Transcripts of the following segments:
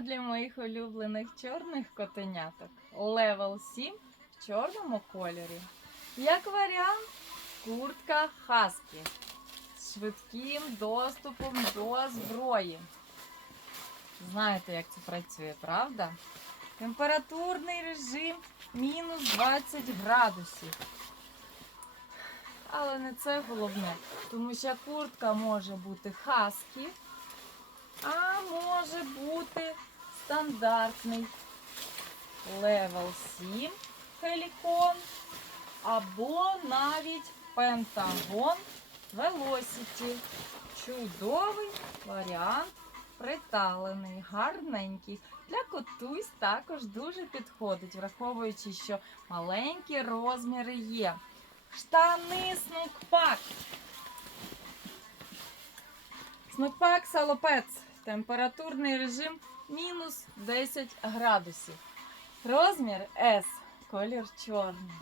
для моїх улюблених чорних котеняток. Левел 7 в чорному кольорі. Як варіант, куртка Хаскі з швидким доступом до зброї. Знаєте, як це працює, правда? Температурний режим мінус 20 градусів. Але не це головне, тому що куртка може бути хаскі, а може бути стандартний левел 7 хелікон або навіть пентагон Velocity. Чудовий варіант, приталений, гарненький. Для котусь також дуже підходить, враховуючи, що маленькі розміри є. Штани снукпак. Снукпак салопец. Температурний режим мінус 10 градусів. Розмір S. Колір чорний.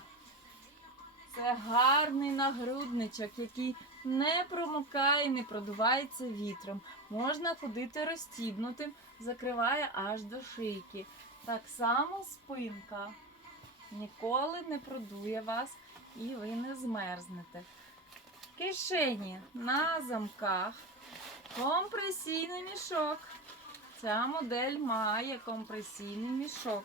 Це гарний нагрудничок, який не промокає, не продувається вітром. Можна ходити розстібнутим, закриває аж до шийки. Так само спинка ніколи не продує вас і ви не змерзнете. Кишені на замках. Компресійний мішок. Ця модель має компресійний мішок.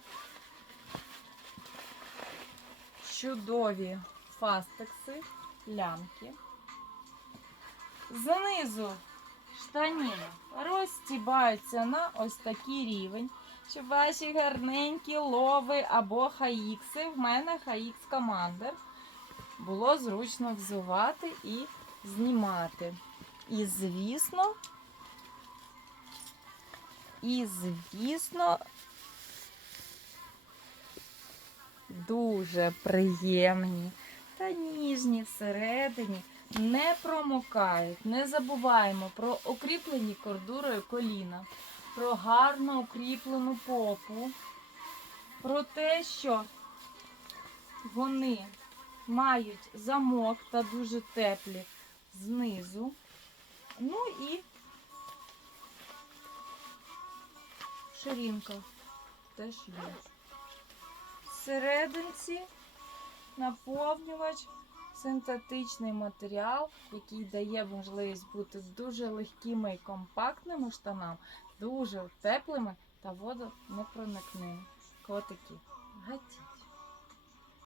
Чудові фастекси, лямки. Знизу штаніни розстібаються на ось такий рівень, щоб ваші гарненькі лови або хаїкси, в мене хаїкс командер, було зручно взувати і знімати. І звісно, і звісно, дуже приємні та ніжні всередині не промокають. Не забуваємо про укріплені кордурою коліна, про гарно укріплену попу, про те, що вони мають замок та дуже теплі знизу. Ну і ширинка теж є. Всерединці наповнювач синтетичний матеріал, який дає можливість бути дуже легкими і компактними штанам, дуже теплими та водонепроникними. Котики. Гаті.